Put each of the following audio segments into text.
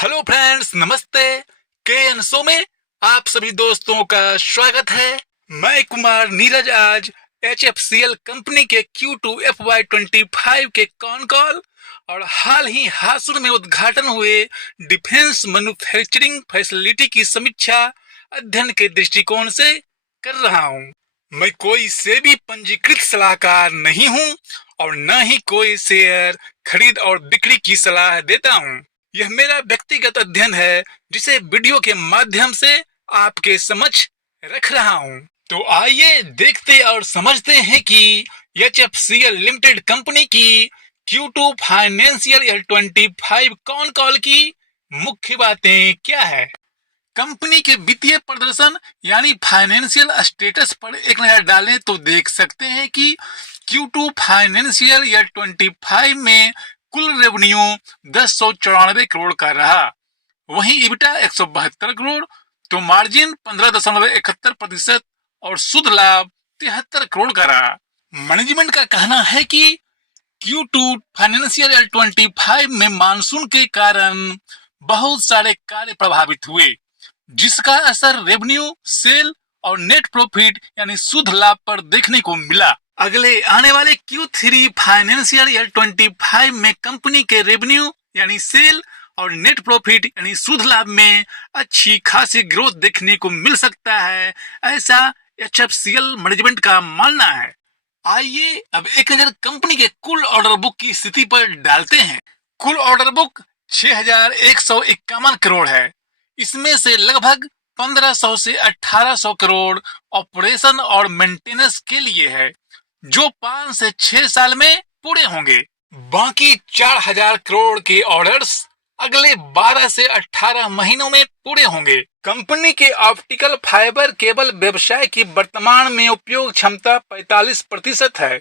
Hello friends, नमस्ते। के N show में आप सभी दोस्तों का स्वागत है। मैं कुमार नीरज आज HFCL कंपनी के Q2 FY25 के कॉन कॉल और हाल ही हासुर में उद्घाटन हुए डिफेंस मैन्युफैक्चरिंग फैसिलिटी की समीक्षा अध्ययन के दृष्टिकोण से कर रहा हूं। मैं कोई से भी पंजीकृत सलाहकार नहीं हूं और न ही कोई शेयर खरीद और बिक्री की सलाह देता हूं। यह मेरा व्यक्तिगत अध्ययन है जिसे वीडियो के माध्यम से आपके समक्ष रख रहा हूं। तो आइए देखते और समझते हैं कि HFCL लिमिटेड कंपनी की Q2 financial year 25 con call की मुख्य बातें क्या है। कंपनी के वित्तीय प्रदर्शन यानी फाइनेंशियल स्टेटस पर एक नजर डालें तो देख सकते हैं कि Q2 फाइनेंशियल ईयर 25 में कुल रेवेन्यू 1094 करोड़ का रहा। वहीं इबिटा 172 करोड़, तो मार्जिन 15.71% और शुद्ध लाभ 73 करोड़ का रहा। मैनेजमेंट का कहना है कि Q2 फाइनेंशियल ईयर 25 में मानसून के कारण बहुत सारे कार्य प्रभावित हुए, जिसका असर रेवेन्यू, सेल और नेट प्रॉफिट यानी शुद्ध लाभ पर देखने को मिला। अगले आने वाले Q3 फाइनेंशियल ईयर 25 में कंपनी के रेवेन्यू यानी सेल और नेट प्रॉफिट यानी शुद्ध लाभ में अच्छी खासी ग्रोथ देखने को मिल सकता है, ऐसा HFCL मैनेजमेंट का मानना है। आइए अब एक नजर कंपनी के कुल ऑर्डर बुक की स्थिति पर डालते हैं। कुल ऑर्डर बुक 6151 करोड़ है। इसमें से लगभग 1500 से 1800 करोड़ ऑपरेशन और मेंटेनेंस के लिए है, जो 5 से 6 साल में पूरे होंगे। बाकी 4000 करोड़ के ऑर्डर्स अगले 12 से 18 महीनों में पूरे होंगे। कंपनी के ऑप्टिकल फाइबर केबल व्यवसाय की वर्तमान में उपयोग क्षमता 45% है,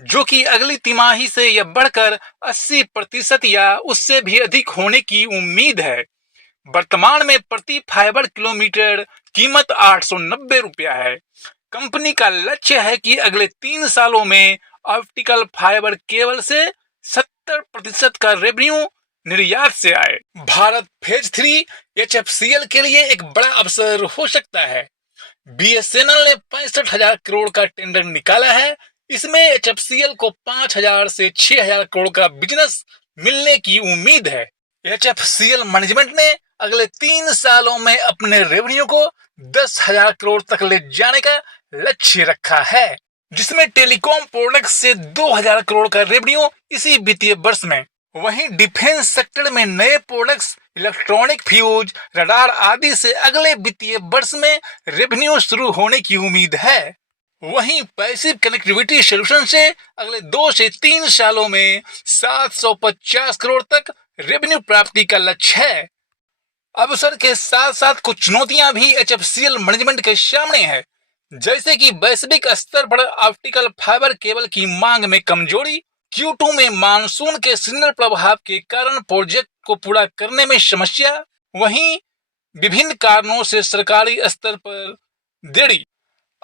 जो कि अगली तिमाही से यह बढ़कर 80% या उससे भी अधिक होने की उम्मीद है। वर्तमान में प्रति फाइबर किलोमीटर कीमत 890 रुपया है। कंपनी का लक्ष्य है कि अगले 3 सालों में ऑप्टिकल फाइबर केबल से 70% का रेवेन्यू निर्यात से आए। भारत फेज 3 HFCL के लिए एक बड़ा अवसर हो सकता है। BSNL ने 65,000 करोड़ का टेंडर निकाला है। इसमें HFCL को 5,000 से 6,000 करोड़ का बिजनेस मिलने की उम्मीद है। HFCL मैनेजमेंट ने अगले 3 सालों में अपने रेवेन्यू को 10,000 करोड़ तक ले जाने का लक्ष्य रखा है, जिसमें टेलीकॉम प्रोडक्ट से 2,000 करोड़ का रेवेन्यू इसी वित्तीय वर्ष में। वहीं डिफेंस सेक्टर में नए प्रोडक्ट्स, इलेक्ट्रॉनिक फ्यूज, रडार आदि से अगले वित्तीय वर्ष में रेवेन्यू शुरू होने की उम्मीद है। वहीं पैसिव कनेक्टिविटी सोल्यूशन से अगले 2 से 3 सालों में 750 करोड़ तक रेवेन्यू प्राप्ति का लक्ष्य है। अवसर के साथ साथ कुछ चुनौतियां भी HFCL मैनेजमेंट के सामने है, जैसे कि वैश्विक स्तर पर ऑप्टिकल फाइबर केबल की मांग में कमजोरी, Q2 में मानसून के सीजनल प्रभाव के कारण प्रोजेक्ट को पूरा करने में समस्या, वहीं विभिन्न कारणों से सरकारी स्तर पर देरी।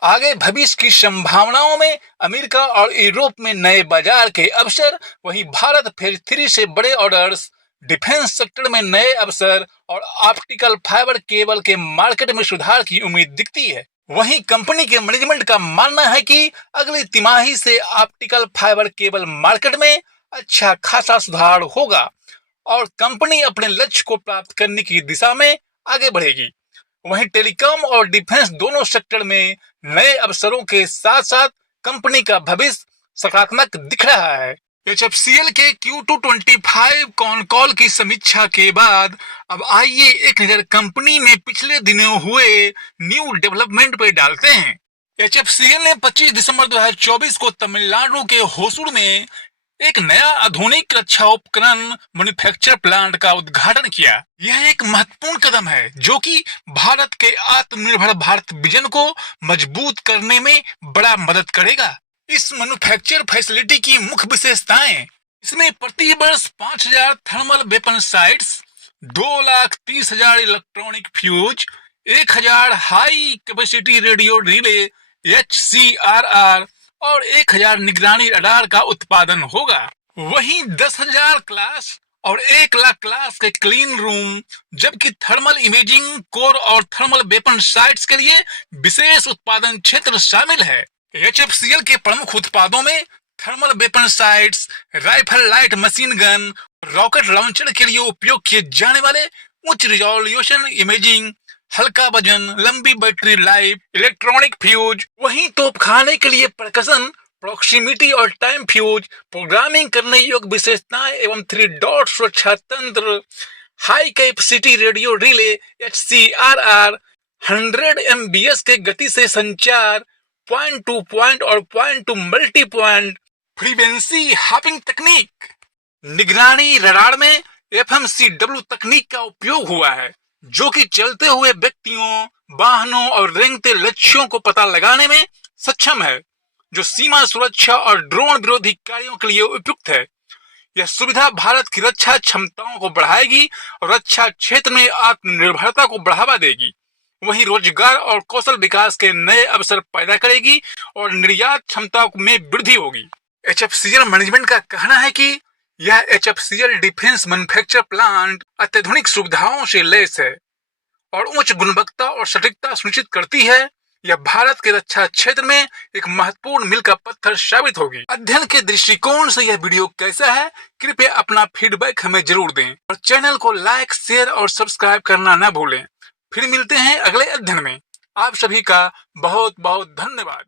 आगे भविष्य की संभावनाओं में अमेरिका और यूरोप में नए बाजार के अवसर, वहीं भारत फेज 3 से बड़े ऑर्डर्स, डिफेंस सेक्टर में नए अवसर और ऑप्टिकल फाइबर केबल के मार्केट में सुधार की उम्मीद दिखती है। वहीं कंपनी के मैनेजमेंट का मानना है कि अगली तिमाही से ऑप्टिकल फाइबर केबल मार्केट में अच्छा खासा सुधार होगा और कंपनी अपने लक्ष्य को प्राप्त करने की दिशा में आगे बढ़ेगी। वहीं टेलीकॉम और डिफेंस दोनों सेक्टर में नए अवसरों के साथ साथ कंपनी का भविष्य सकारात्मक दिख रहा है। HFCL के Q2 25 कॉन कॉल की समीक्षा के बाद अब आइए एक नजर कंपनी में पिछले दिनों हुए न्यू डेवलपमेंट पे डालते हैं। HFCL ने 25 दिसंबर 2024 को तमिलनाडु के होसूर में एक नया आधुनिक रक्षा उपकरण मैन्युफैक्चर प्लांट का उद्घाटन किया। यह एक महत्वपूर्ण कदम है जो कि भारत के आत्मनिर्भर भारत विजन को मजबूत करने में बड़ा मदद करेगा। इस मैन्युफैक्चर फैसिलिटी की मुख्य विशेषताएं, इसमें प्रति वर्ष 5,000 thermal weapon sites, 2,30,000 electronic fuse, 1,000 high capacity radio relay HCRR और 1,000 निगरानी रडार का उत्पादन होगा। वहीं 10,000 क्लास और 1 लाख क्लास के क्लीन रूम, जबकि थर्मल इमेजिंग कोर और थर्मल वेपन साइट्स के लिए विशेष उत्पादन क्षेत्र शामिल है। HFCL के प्रमुख उत्पादों में thermal weapon sites, rifle light machine gun, rocket launcher के लिए उपयोग किए जाने वाले उच्च रिजोल्यूशन इमेजिंग, हल्का वजन, लंबी बैटरी लाइफ, इलेक्ट्रॉनिक फ्यूज, वहीं तोपखाने के लिए प्रकशन, प्रॉक्सिमिटी और टाइम फ्यूज, प्रोग्रामिंग करने योग्य विशेषताएं एवं 3 डॉट सुरक्षा तंत्र, high capacity radio relay HCRR, 100 MBS के गति से संचार, पॉइंट टू पॉइंट और point two multi point, frequency hopping तकनीक, निगरानी रडार में FMCW तकनीक का उपयोग हुआ है, जो कि चलते हुए व्यक्तियों, वाहनों और रेंगते लक्ष्यों को पता लगाने में सक्षम है, जो सीमा सुरक्षा और ड्रोन विरोधी कार्यों के लिए उपयुक्त है। यह सुविधा भारत की रक्षा क्षमताओं को बढ़ाएगी और रक्षा क्षेत्र में आत्मनिर्भरता को बढ़ावा देगी, वहीं रोजगार और कौशल विकास के नए अवसर पैदा करेगी और निर्यात क्षमता में वृद्धि होगी। HFCL मैनेजमेंट का कहना है कि यह HFCL डिफेंस मैन्युफैक्चर प्लांट अत्याधुनिक सुविधाओं से लैस है और उच्च गुणवत्ता और सटीकता सुनिश्चित करती है। यह भारत के रक्षा क्षेत्र में एक महत्वपूर्ण मील का पत्थर साबित होगी। अध्ययन के दृष्टिकोण से यह वीडियो कैसा है, कृपया अपना फीडबैक हमें जरूर दें और चैनल को लाइक, शेयर और सब्सक्राइब करना न भूलें। फिर मिलते हैं अगले अध्ययन में। आप सभी का बहुत बहुत धन्यवाद।